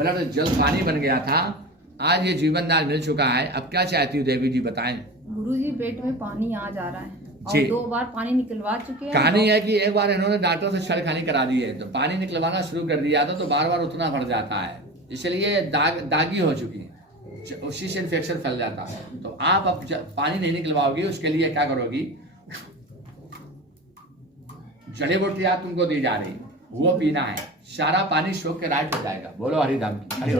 Blood जल पानी बन गया था, आज ये जीवन दान मिल चुका है। अब क्या चाहती हूँ देवी जी बताएं। गुरुजी पेट में पानी आ जा रहा है जी। और 2 बार पानी निकलवा चुके हैं। कहानी है कि एक बार इन्होंने डॉक्टर से छेड़खानी करा दी है, तो पानी निकलवाना शुरू कर दिया था, तो बार बार उतना बढ़ जाता है, इसलिए दागी हो चुकी है, उसी से इन्फेक्शन फैल जाता है। तो आप अब पानी नहीं निकलवाओगी, उसके लिए क्या करोगी, जड़ी बूटियां तुमको दी जा रही, वो पीना है, सारा पानी सोख के राइट हो जाएगा। बोलो हरिधाम की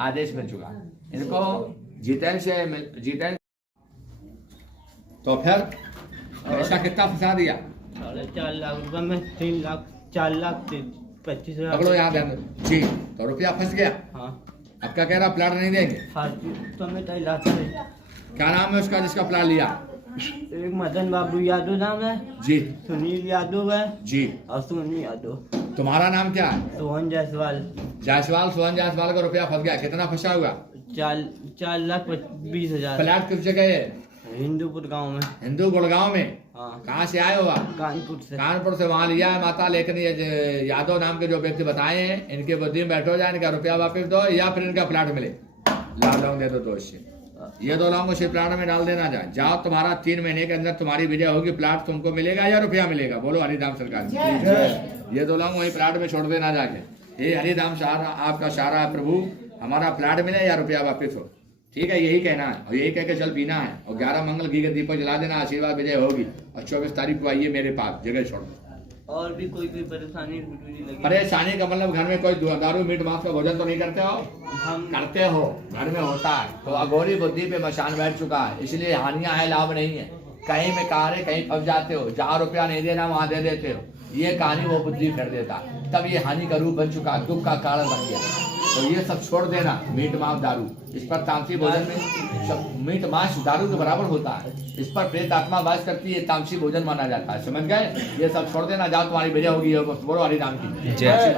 आदेश मिल चुका है इनको, जीतन। तो फिर पैसा कितना फंसा दिया? 4.5 लाख रुपए में 3 लाख 4 लाख 25 हजार। पकड़ो यहाँ ध्यान जी। तो रुपया फंस गया। हाँ। अब क्या कह रहा, प्लाट नहीं देंगे? तो में 2.5 लाख है। क्या नाम है उसका जिसका प्लाट लिया? एक मदन बाबू यादव नाम है जी, सुनील यादव है जी। और सोनी यादव। तुम्हारा नाम क्या है? सोहन जायसवाल। जायसवाल, सोहन जायसवाल का रुपया फंस गया। कितना फंसा हुआ? 4 लाख 20 हजार। प्लाट किस जगह है? हिंदूपुर गांव में। हिंदू गुड़गांव में। हाँ। कहाँ से आए हो आप? कानपुर से। कानपुर से वहाँ लिया है माता, लेकिन ये यादव नाम के जो व्यक्ति बताए हैं, इनके बुद्धि में बैठो जाए, इनका रुपया वापस दो या फिर इनका प्लाट मिले। लाभ लौंग दे दो 2 इससे, ये 2 लौंग उसी प्लाट में डाल देना जाए। जाओ, तुम्हारा 3 महीने के अंदर तुम्हारी विजय होगी। प्लाट तुमको मिलेगा या रुपया मिलेगा? बोलो हरिधाम सरकार। ये 2 लौंग वही प्लाट में छोड़ देना जाके। हे हरिधाम सहारा, आपका सहारा है प्रभु, हमारा प्लाट मिले या रुपया वापिस हो। ठीक है, यही कहना है और यही कह के जल पीना है। और 11 मंगल घी का दीपक जला देना, आशीर्वाद विजय होगी। और 24 तारीख को आइए मेरे पास, जगह छोड़ दो। और भी कोई परेशानी परेशानी का मतलब घर में कोई दारू मीट मांस का भोजन तो नहीं करते हो? हम करते हो, घर में होता है। तो अघोरी बुद्धि पे मशान बैठ चुका है, इसलिए हानियां है, लाभ नहीं है। कहीं में कार्य कहीं फंस जाते हो, जहाँ रुपया नहीं देना वहां दे देते हो, ये कहानी वो बुद्धि कर देता, तब ये हानि का रूप बन चुका, दुख का कारण बन गया। तो ये सब छोड़ देना, मीट मांस दारू, इस पर तामसी भोजन में सब मीट मांस दारू के बराबर होता है, इस पर प्रेत आत्मा वास करती है, तामसी भोजन माना जाता है। समझ गए? ये सब छोड़ देना, जाओ तुम्हारी विजय होगी। बोलो हरिनाम की जय।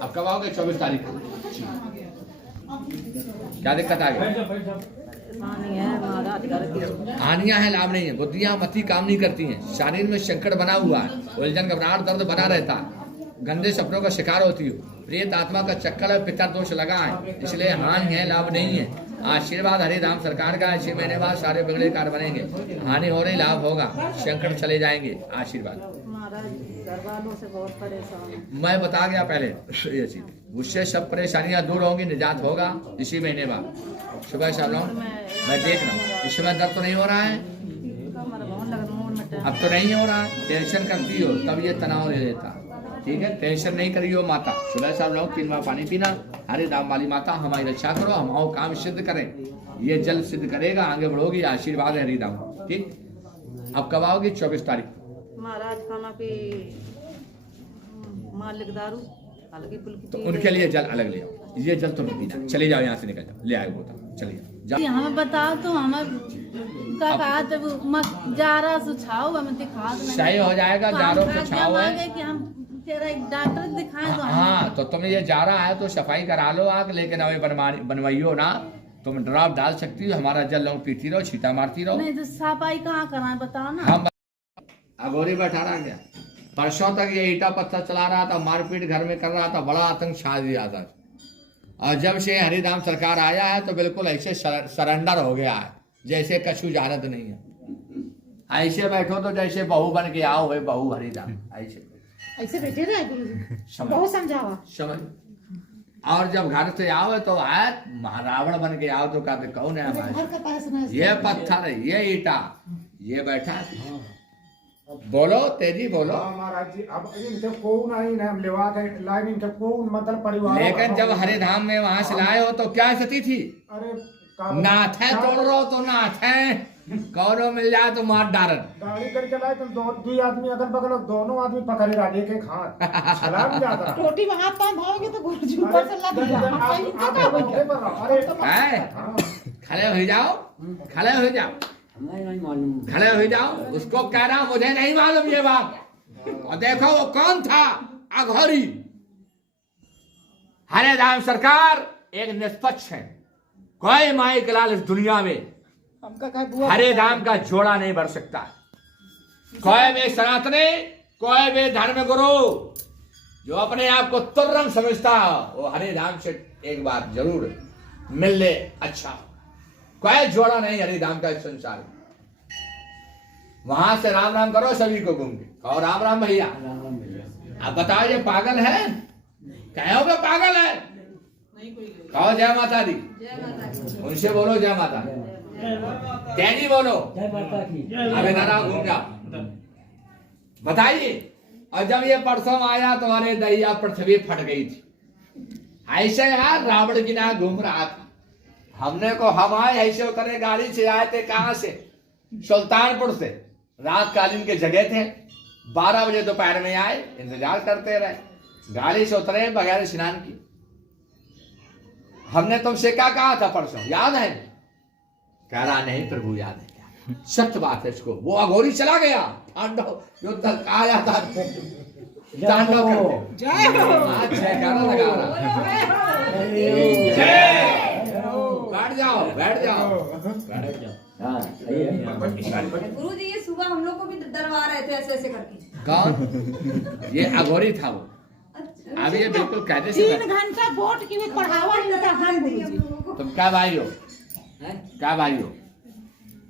अब कब आओगे? 24 तारीख को। क्या दिक्कत आ गई? हानियां है, लाभ नहीं है। बुद्धियां मति काम नहीं करती हैं, शरीर में संकट बना हुआ है, उलझन घबराहट दर्द बना रहता है, गंदे सपनों का शिकार होती हो, प्रेत आत्मा का चक्कर है, पितर दोष लगा है, इसलिए हानि है, लाभ नहीं है। आशीर्वाद हरिधाम सरकार का, 6 महीने बाद सारे बिगड़े कार्य बनेंगे, हानि हो रही, लाभ होगा, संकट चले जाएंगे। आशीर्वाद से बहुत परेशान मैं बता गया पहले, ये चीज उससे सब परेशानियां दूर होंगी, निजात होगा इसी महीने बाद। सुबह शाम मैं देख रहा हूँ, इस समय दर्द तो नहीं हो रहा है, अब तो नहीं हो रहा है। टेंशन करती हो तब ये तनाव ले लेता, ठीक है? टेंशन नहीं करी हो माता, सुबह शाम लोग 3 बार पानी पीना। हरे दाम वाली माता हमारी रक्षा करो, हम आओ काम सिद्ध करें, ये जल सिद्ध करेगा, आगे बढ़ोगी। आशीर्वाद है हरिदाम, ठीक? अब कब आओगी? 24 तारीख महाराज खाना की मालिक दारू अलग पुल तो उनके लिए जल अलग ले आओ, ये जल तो नहीं पीना। चले जाओ यहाँ से, निकल जाओ, ले आए वो चलिए जाओ। हमें बताओ तो हमें का कहा जब जा रहा सुझाव हमें दिखा दो, सही हो जाएगा। जारो सुझाव है कि हम तेरा एक डॉक्टर दिखाएं तो हाँ, तो तुम्हें ये जा रहा है तो सफाई करा लो आग, लेकिन अभी बनवाइयो ना। तुम ड्रॉप डाल सकती हो, हमारा जल लोग पीती रहो, छीटा मारती रहो। नहीं तो सफाई कहाँ कराएं बताओ ना। हम अगोरी बैठा रहा गया, परसों तक ये ईटा पत्थर चला रहा था, मारपीट घर में कर रहा था, बड़ा आतंक छा दिया था। और जब से हरिधाम सरकार आया है तो बिल्कुल ऐसे सरेंडर हो गया है, जैसे कछु जानत नहीं है। ऐसे बैठो तो जैसे बहू बन के आओ, है बहू हरिधाम, ऐसे बैठे रहे गुरुजी, बहुत समझावा समझ। और जब घर से आओ तो आए रावण बन के आओ तो कहते कौन है हमारे? ये पत्थर, ये ईटा, ये बैठा है। बोलो तेजी बोलो। महाराज जी, अब इनके कौन आई ना हम लेवा के लाइन इनके कौन मतलब परिवार। लेकिन जब हरिधाम में वहां से लाए हो तो क्या स्थिति थी? अरे नाथ है तोड़ रहो तो नाथ है, कौनो मिल जाए तो मार डारन। गाड़ी करके लाए तुम 2 आदमी अगल बगल, दोनों आदमी पकड़े रहा, एक एक हाथ सलाम जाता। रोटी में हाथ पांव भाओगे तो गुरुजी ऊपर से लग जाएगा। खड़े हो जाओ, खड़े हो जाओ, खड़े हो जाओ। उसको कह रहा मुझे नहीं मालूम ये बात। और देखो वो कौन था? अघोरी। हरिधाम सरकार एक निष्पक्ष है, कोई माई के लाल इस दुनिया में हरिधाम का जोड़ा नहीं बढ़ सकता। कोई भी सनातनी, कोई भी धर्म गुरु जो अपने आप को तुर्रम समझता हो वो हरे राम से एक बार जरूर मिल ले, अच्छा कोई जोड़ा नहीं हरे राम का इस संसार में। वहां से राम राम करो सभी को घूम के, और राम राम भैया। अब बताओ ये पागल है? कहोगे पागल है? कहो जय माता दी, उनसे बोलो जय माता, तेजी बोलो, अबे नारा घूम जाओ, बताइए। और जब ये परसों आया तो अरे दैया पृथ्वी फट गई थी। ऐसे यार रावण की ना घूम रहा था, हमने को हम आए ऐसे उतरे, गाड़ी से आए थे, कहां से? सुल्तानपुर से। रात कालीन के जगह थे, 12 बजे दोपहर में आए, इंतजार करते रहे, गाड़ी से उतरे बगैर स्नान की। हमने तुमसे क्या कहा था परसों, याद है? कह रहा नहीं प्रभु याद है, क्या सत्य बात है इसको। वो अघोरी चला गया, तांडव जो तक आया था, तांडव करते। जयकारा लगा रहा, बैठ जाओ बैठ जाओ बैठ जाओ। गुरु जी ये सुबह हम लोग को भी डरवा रहे थे ऐसे ऐसे करके। कौन? ये अघोरी था वो। अब ये बिल्कुल कहते 3 घंटा बोट की भी पढ़ावा इनका हम गुरुजी। तुम क्या भाई हो? क्या भाई हो?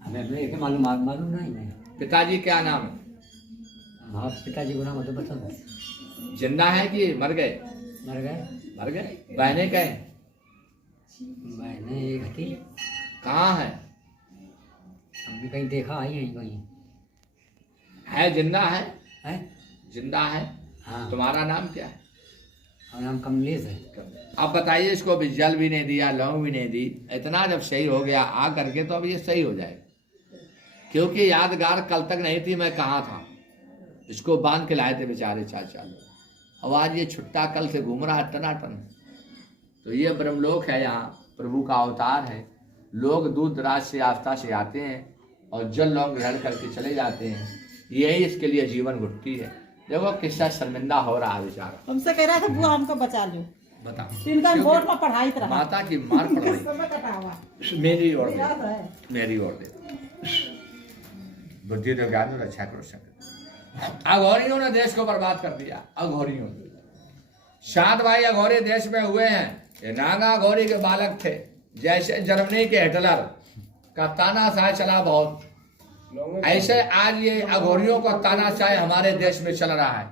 हमें मालूम नहीं। पिताजी क्या नाम है? हाँ, पिताजी को नाम तो बता। जिंदा है कि मर गए? मर गए। मर गए। बहने कहे? मैंने एक थी। कहाँ है? हम भी कहीं देखा आई है कहीं। है जिंदा है? है जिंदा है। हाँ। तुम्हारा नाम क्या है? हमारा नाम कमलेश है। अब बताइए, इसको अभी जल भी नहीं दिया, लौंग भी नहीं दी, इतना जब सही हो गया आ करके तो अब ये सही हो जाएगा। क्योंकि यादगार कल तक नहीं थी मैं कहाँ था, इसको बांध के लाए थे बेचारे चाचा लोग। अब आज ये छुट्टा कल से घूम रहा है टनाटन। तो ये ब्रह्मलोक है, यहाँ प्रभु का अवतार है। लोग दूर दराज से आस्था से आते हैं और जल लौंग ग्रहण करके चले जाते हैं। यही इसके लिए जीवन घुटती है। देखो किस्सा शर्मिंदा हो रहा है बेचारा। हमसे कह रहा था बुआ हमको बचा लो। बताओ इनका बोर्ड में पढ़ाई रहा। माता की मार पड़ रही। समय कटावा। मेरी ओर दे, याद है। मेरी ओर दे। बुद्धि तो ज्ञान रक्षा करो सकते। अघोरियों ने देश को बर्बाद कर दिया। अघोरियों 7 भाई अघोरी देश में हुए हैं। ये नागा अघोरी के बालक थे। जैसे जर्मनी के हिटलर का तानाशाह चला बहुत, ऐसे आज ये अघोरियों का तानाशाह हमारे देश में चल रहा है।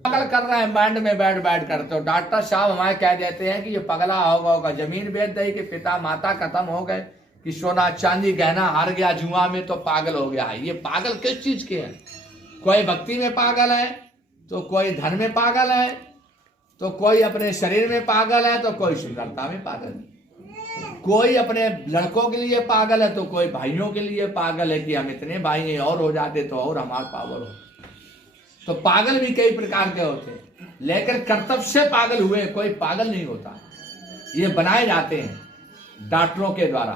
पागल कर रहे हैं बैंड में बैठ बैठ कर। तो डॉक्टर साहब हमारे कह देते हैं कि ये पगला होगा, जमीन बेच दे कि पिता माता खत्म हो गए, कि सोना चांदी गहना हार गया जुआ में तो पागल हो गया है। ये पागल किस चीज के हैं? कोई भक्ति में पागल है, तो कोई धन में पागल है, तो कोई अपने शरीर में पागल है, तो कोई सुंदरता में पागल है, कोई अपने लड़कों के लिए पागल है, तो कोई भाइयों के लिए पागल है कि हम इतने भाई और हो जाते तो और हमारा पावर हो। तो पागल भी कई प्रकार के होते हैं, लेकिन कर्तव्य से पागल हुए कोई पागल नहीं होता। ये बनाए जाते हैं डॉक्टरों के द्वारा।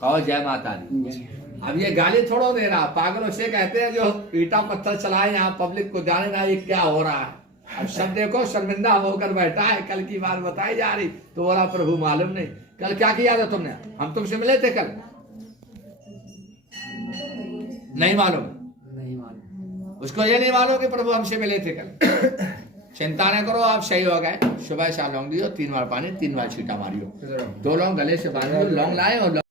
कहो जय माता दी। अब ये गाली थोड़ो दे रहा, पागल उसे कहते हैं जो ईटा पत्थर चलाए यहाँ पब्लिक को जाने ना ये क्या हो रहा है। अब सब देखो शर्मिंदा होकर बैठा है। कल की बात बताई जा रही तो बोला प्रभु मालूम नहीं। कल क्या किया था तुमने? हम तुमसे मिले थे कल? नहीं मालूम। नहीं मालूम। उसको ये नहीं मालूम कि प्रभु हमसे मिले थे कल। चिंता न करो, आप सही हो गए। सुबह शाम लौंग दियो, 3 बार पानी, 3 बार छींटा मारियो, 2 लौंग गले से बांधियो, लौंग लाए और